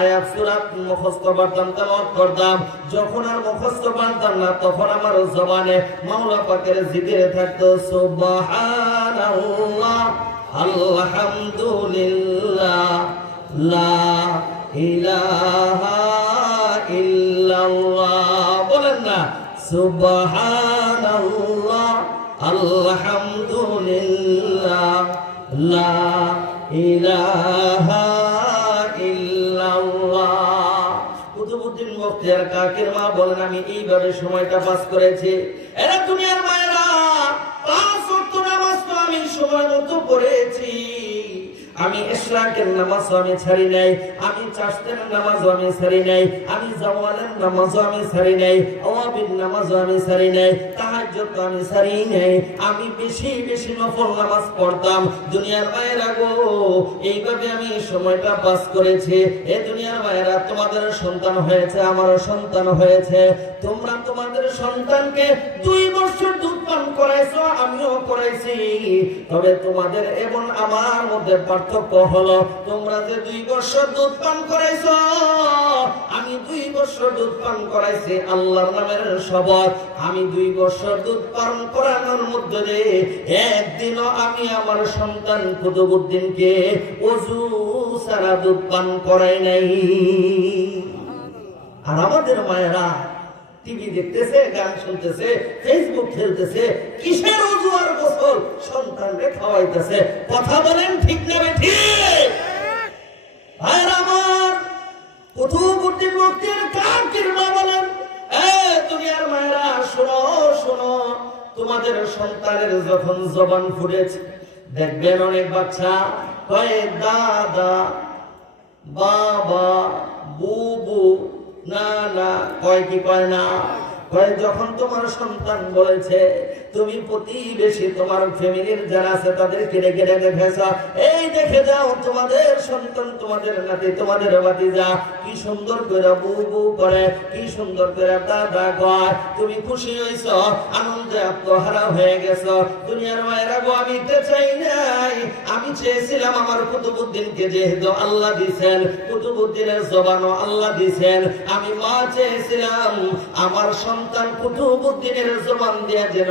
আয়াত সুরাত মুখস্থ পারতাম তেলাওয়াত করতাম। যখন আর মুখস্থ পারতাম না, তখন আমার জবানে মাওলা পাকের জিকিরে থাকতো, সুবহানাল্লাহ, আলহামদুলিল্লাহ, লা ইলাহা ইল্লাল্লাহ, বলেন না, সুবহানাল্লাহ, আলহামদুলিল্লাহ, লা ইলাহা মুখতিয়ার কাকের মা বলেন, আমি এইভাবে সময়টা পাস করেছি। এরা দুনিয়ার মায়েরা, পাঁচ নামাজ তো আমি সময় মতো পড়েছি। আমি নামাজ আমি ছাড়ি নাই, আমি চাষতের নামাজ আমি ছাড়ি নাই, আমি নামাজ আমি ছাড়ি নাই আওয়াবির নামাজ আমি ছাড়ি নাই। তাহাজ্জুদ তো নেই, আমি বেশি বেশি নফল নামাজ পড়তাম। দুনিয়ার মায়েরা গো, এইভাবে আমি সময়টা পাস করেছি। এ দুনিয়ার মায়েরা তোমাদের সন্তান হয়েছে, আমারও সন্তান হয়েছে। তোমরা তোমাদের সন্তানকে দুই বছর দুধ পান করাইছো, আমিও করাইছি তবে তোমাদের এবং আমার মধ্যে পার্থক্য হলো, তোমরা যে দুই বছর দুধ পান করাইছো আমি দুই বছর দুধ পান করাইছি আল্লাহর নামের শপথ। আমি দুই বছর দুধ পান করানোর মধ্যে দিয়ে একদিনও আমি আমার সন্তান কুতুবুদ্দিনকে অজু সারা দুধ পান করাই নাই। আর আমাদের মায়েরা টিভি দেখতেছে, গান শুনতেছে ফেসবুক খেলতেছে, কিসের অজু আর গোসল? সন্তানকে খাওয়াইতেছে। কথা বলেন ঠিক না ঠিক? ভাইরা আমার কুতুবুদ্দি মুক্তির কার কিরমা বলেন? এ দুনিয়ার মায়েরা, শোনো শোনো, তোমাদের সন্তানের যখন জবান ফুটেছে, দেখবেন অনেক বাচ্চা কয়ে, দাদা, বাবা, বুবু না না কয় কি কয় না? কয় যখন তোমার সন্তান বলেছে তুমি প্রতিবেশী তোমার ফ্যামিলির যারা আছে তাদেরকে রেখে রেখে ফেস এই দেখে যাও তোমাদের সন্তান, তোমাদের নাতি, তোমাদের বাতিজা কি সুন্দর করে বু বু করে, কি সুন্দর করে দাদা কয়। তুমি খুশি হইছ আনন্দে আত্মহারা হয়ে গেছ। দুনিয়ার মায়েরা গো, আমি তো চাই নাই। আমি চেয়েছিলাম আমার কুতুবুদ্দিনকে, যেহেতু আল্লাহ দিছেন, কুতুবুদ্দিনের জবানও আল্লাহ দিছেন। আমি মা চেয়েছিলাম আমার সন্তান কুতুবুদ্দিনের জবান দিয়ে যেন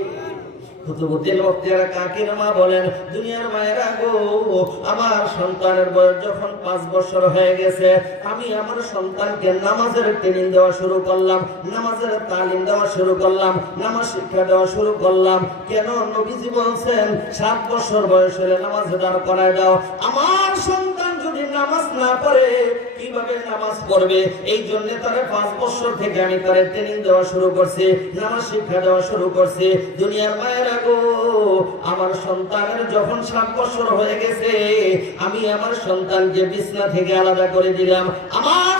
আমি আমার সন্তানকে নামাজের ট্রেনিং দেওয়া শুরু করলাম, নামাজের তালিম দেওয়া শুরু করলাম, নামাজ শিক্ষা দেওয়া শুরু করলাম। কেন নবীজি বলছেন, সাত বছর বয়স হলে নামাজ দাঁড় করায় দাও। আমার সন্তান নামাজ না পড়ে কীভাবে নামাজ পড়বে? এই জন্য তারা পাঁচ বছর থেকে আমি তাদের ট্রেনিং দেওয়া শুরু করছে, নামাজ শিক্ষা দেওয়া শুরু করছে। দুনিয়ার মায়েরা গো, আমার সন্তানের যখন সাত বছর হয়ে গেছে, আমি আমার সন্তানকে বিছনা থেকে আলাদা করে দিলাম। আমার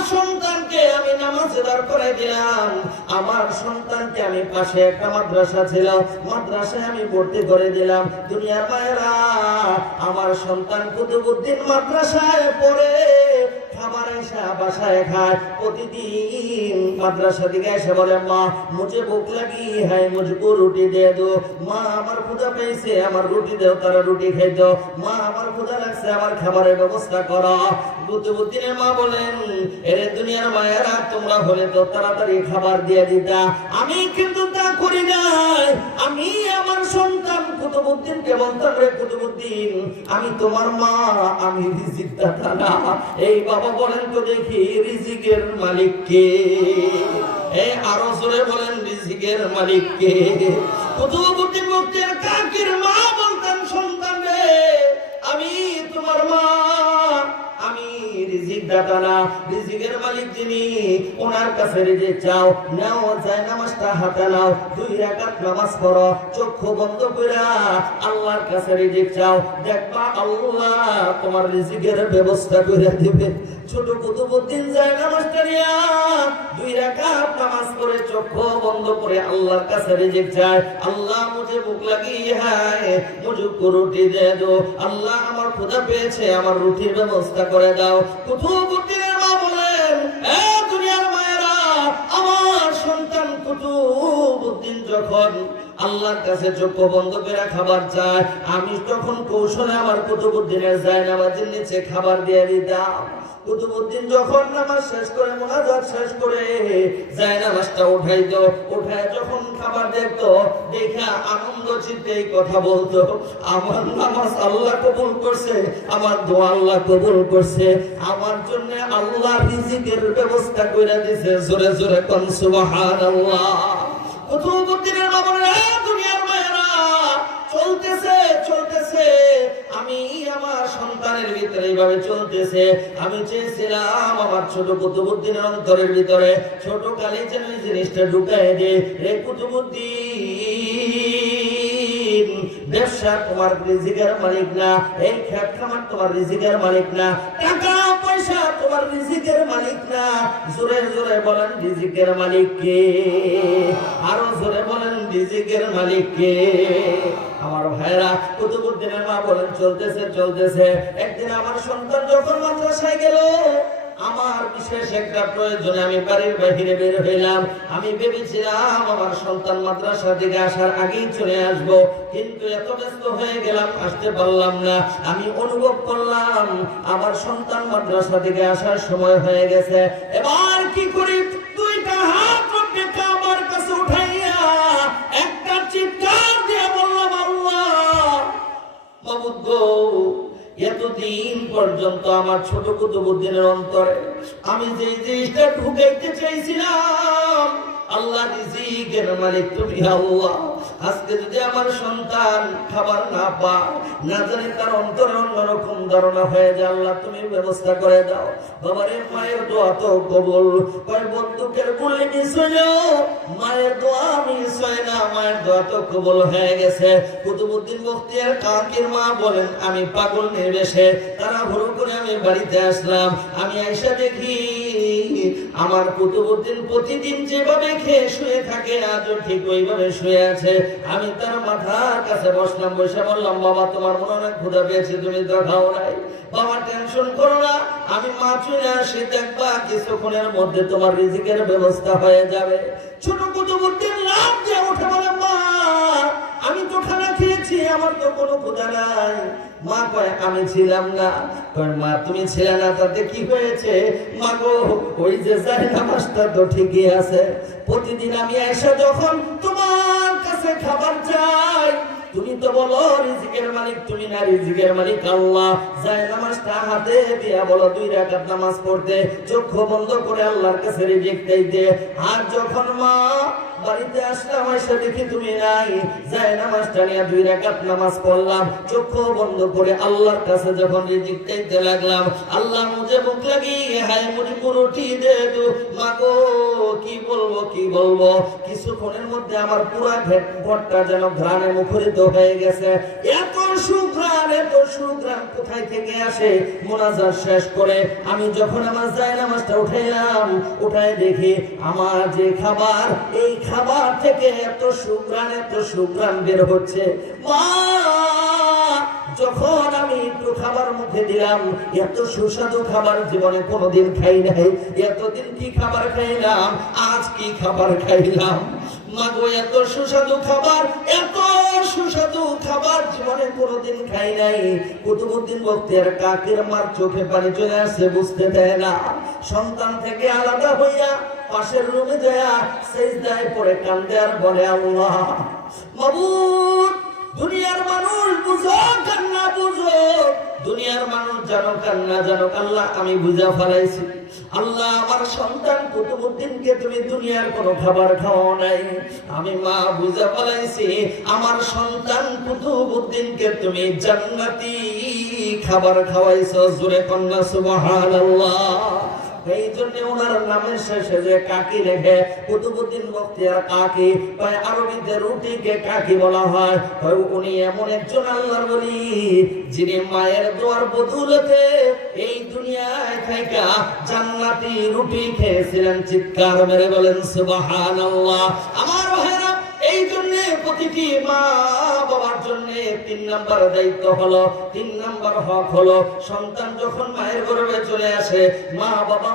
করে দিলাম। আমার সন্তানকে আমি পাশে একটা মাদ্রাসা ছিল, মাদ্রাসায় আমি ভর্তি করে দিলাম। দুনিয়ার মায়েরা, আমার সন্তান কুতুবুদ্দিন মাদ্রাসায় পড়ে। খাবার এসে বাসায় খায়। প্রতিদিন মাদ্রাসা দিকে এসে বলে, মা, মুঝে লাগি হ্যাঁ রুটি দে মা, আমার ক্ষুধা পেয়েছে, আমার রুটি দেও, তারা রুটি মা, আমার ক্ষুধা লাগছে, আমার খাবারের ব্যবস্থা করো। বুদ্ধিনের মা বলেন, এরে দুনিয়ার মায়েরা, তোমরা হলে তো তাড়াতাড়ি খাবার দিয়ে দিতা। আমি কিন্তু তা করি নাই। আমি কুতুবুদ্দিন কেমন থাকবে কুতুবুদ্দিন? আমি তোমার মা, আমি রিজিক দাতা এই বাবা বলেন তো দেখি রিজিকের মালিক কে? এই আরও জোরে বলেন, রিজিকের মালিক কে? কুতুবুদ্দিন না রিজিকের মালিক যিনি, ওনার কাছে চাও, নাও যায় নামাজটা হাতে নাও, দুই রাকাত নামাজ পড়ো, চক্ষু বন্ধ কইরা আল্লাহর কাছে রিজিক চাও, দেখবা আল্লাহ তোমার রিজিকের ব্যবস্থা করে দিবে। ছোট কুতুবুদ্দিন যায় নামাজটা নিয়া, দুই রাকাত নামাজ চক্ষু বন্ধ করে আল্লাহর কাছে রিজিক চায়। আল্লাহ মুঝে হ্যায় মুঝে রুটি দে দো। আল্লাহ আমার ক্ষুধা পেয়েছে, আমার রুটির ব্যবস্থা করে দাও। মা বলেন, এ দুনিয়ার মায়েরা, আমার সন্তান যখন আল্লাহর কাছে বন্ধ করে খাবার চায়, আমি তখন কৌশলে আমার কুতুবুদ্দিনের যায় নামাজের নিচে খাবার দিয়ে দিতাম। কুতুবুদ্দিন যখন নামাজ শেষ করে, মোনাজাত শেষ করে উঠাইতো, উঠায় যখন খাবার দেখতো, দেখা আনন্দ চিত্তে কথা বলতো, আমার নামাজ আল্লাহ কবুল করছে, আমার দোয়া আল্লাহ কবুল করছে, আমার জন্য আল্লাহ রিজিকের ব্যবস্থা করে দিছে। জোরে জোরে কোন, সুবহানাল্লাহ। কুতুবুদ্দিনের বাবারা আমি আমার সন্তানের ভিতরে এইভাবে চলতেছে। আমি চেয়েছিলাম আমার ছোট কুতুবুদ্দিনের অন্তরের ভিতরে ছোট কালে যেন এই জিনিসটা ঢুকাই দে। রে কুতুবুদ্দিন, ব্যবসা তোমার রিজিকের মালিক না, এই খ্যাত তোমার রিজিকের মালিক না। টাকা তোমার রিজিকের মালিক না। জোরে জোরে বলেন রিজিকের মালিক কে? আরও জোরে বলেন রিজিকের মালিক কে? আমার ভাইরা কুতুবুদ্দিনের মা বলেন, চলতেছে চলতেছে। একদিন আমার সন্তান যখন মাদ্রাসায় গেল আমার বিশেষ একটা প্রয়োজনে আমি বাড়ির বাহিরে বের হইলাম। আমি ভেবেছিলাম আমার সন্তান মাদ্রাসা থেকে আসার আগেই চলে আসব। কিন্তু এত ব্যস্ত হয়ে গেলাম, আসতে পারলাম না। আমি অনুভব করলাম, আমার সন্তান মাদ্রাসা থেকে আসার সময় হয়ে গেছে। এবার কি করি? দুইটা হাত আমার কাছে উঠাইয়া একটা চিৎকার দিয়ে বললাম, আল্লাহ গো এতদিন পর্যন্ত আমার ছোট কুতুবুদ্দিনের অন্তরে আমি যে জিনিসটা ঢুকাইতে চাইছিলাম, আল্লাহ রিজিকের মালিক তুমি আল্লাহ। আজকে যদি আমার সন্তান খাবার না পায়, না জানি তার অন্তরে অন্যরকম ধারণা হয়ে যায়, আল্লাহ তুমি ব্যবস্থা করে দাও। বাবারে, মায়ের দোয়া তো কবুল। কয়, বন্দুকের গুলি মিস মায়ের দোয়া মিস হয় না, মায়ের দোয়া তো কবুল হয়ে গেছে। কুতুবুদ্দিন মুফতিয়ার কাকির মা বলেন, আমি পাগল নির্বেশে তারা ভুরু করে আমি বাড়িতে আসলাম। আমি আইসা দেখি আমার কুতুবুদ্দিন প্রতিদিন যেভাবে খেয়ে শুয়ে থাকে, আজও ঠিক ওইভাবে শুয়ে আছে। আমি তার মাথার কাছে বসলাম, বসে বললাম, বাবা, তোমার মনে অনেক ক্ষুধা পেয়েছে, তুমি তো খাও নাই। বাবা টেনশন করো না, আমি মা চলে আসি, দেখবা কিছুক্ষণের মধ্যে তোমার রিজিকের ব্যবস্থা হয়ে যাবে। ছোট কুতুবুদ্দিন লাভ দিয়ে উঠে বলে, মা, আমি তো খানা খেয়েছি, আমার তো কোনো ক্ষুধা নাই। মা কয় আমি ছিলাম না। কয় মা তুমি ছিলে না, তাতে কি হয়েছে? মা গো, ওই যে যাই নামাজটা তো ঠিকই আছে। প্রতিদিন আমি এসে যখন তোমার কাছে খাবার চাই, তুমি তো বলো, রিজিকের মালিক তুমি না, রিজিকের মালিক আল্লাহ। যায় নামাজটা হাতে দিয়া বলো, দুই রাকাত নামাজ পড়তে, চক্ষু বন্ধ করে আল্লাহর কাছে রিজিক চাইতে। আর যখন মা বাড়িতে আসলাম এসে দেখি তুমি নাই। যায় নামাজটা নিয়ে দুই নামাজ পড়লাম। বন্ধ করে আল্লাহর কাছে যখন রিজিক চাইতে লাগলাম, আল্লাহ মুঝে মুখ লাগি হায় মুড়ি পুরোটি দে মাগো কি বলব কি বলব? কিছুক্ষণের মধ্যে আমার পুরা ঘরটা যেন ঘ্রাণে মুখরিত হয়ে গেছে। এত সুঘ্রাণ এত কোথায় থেকে আসে? মোনাজাত শেষ করে আমি যখন আমার যায় নামাজটা দেখি আমার যে খাবার, এই খাবার থেকে এত এত বের হচ্ছে। যখন আমি একটু খাবার মুখে দিলাম, এত সুস্বাদু খাবার জীবনে কোনোদিন খাই নাই। এতদিন কি খাবার খাইলাম? আজ কি খাবার খাইলাম? মাগো এত সুস্বাদু খাবার, এত সুস্বাদু খাবার জীবনে কোনোদিন খাই নাই। কুতুবুদ্দিন বক্তিয়ার কাকের মার চোখে পানি চলে বুঝতে দেয় না। সন্তান থেকে আলাদা হইয়া পাশের রুমে যায় সেজদায় পরে কান্দে আর বলে, আল্লাহ দুনিয়ার মানুষ বুঝো কান্না দুনিয়ার মানুষ জানুক আর না জানুক, আল্লাহ আমি বুঝা ফেলাইছি। আল্লাহ আমার সন্তান কুতুবুদ্দিনকে তুমি দুনিয়ার কোনো খাবার নাই। আমি মা বুঝা ফেলাইছি, আমার সন্তান কুতুবুদ্দিনকে তুমি জান্নাতি খাবার খাওয়াইছো। জোরে কন্যা সুবহানাল্লাহ। এই জন্য ওনার নামের শেষে যে কাকি রেখে কুতুবুদ্দিন বখতিয়ার কাকি তাই আরবিতে রুটিকে কাকি বলা হয়। উনি এমন একজন আল্লাহর বলি যিনি মায়ের দোয়ার বদুলতে এই দুনিয়ায় থাইকা জান্নাতি রুটি খেয়েছিলেন। চিৎকার মেরে বলেন, সুবহানাল্লাহ। আমার প্রতিটি মা বাবার জন্য তিন নাম্বার দায়িত্ব হলো, তিন নাম্বার হক হলো। সন্তান যখন মায়ের গর্ভে চলে আসে, মা বাবা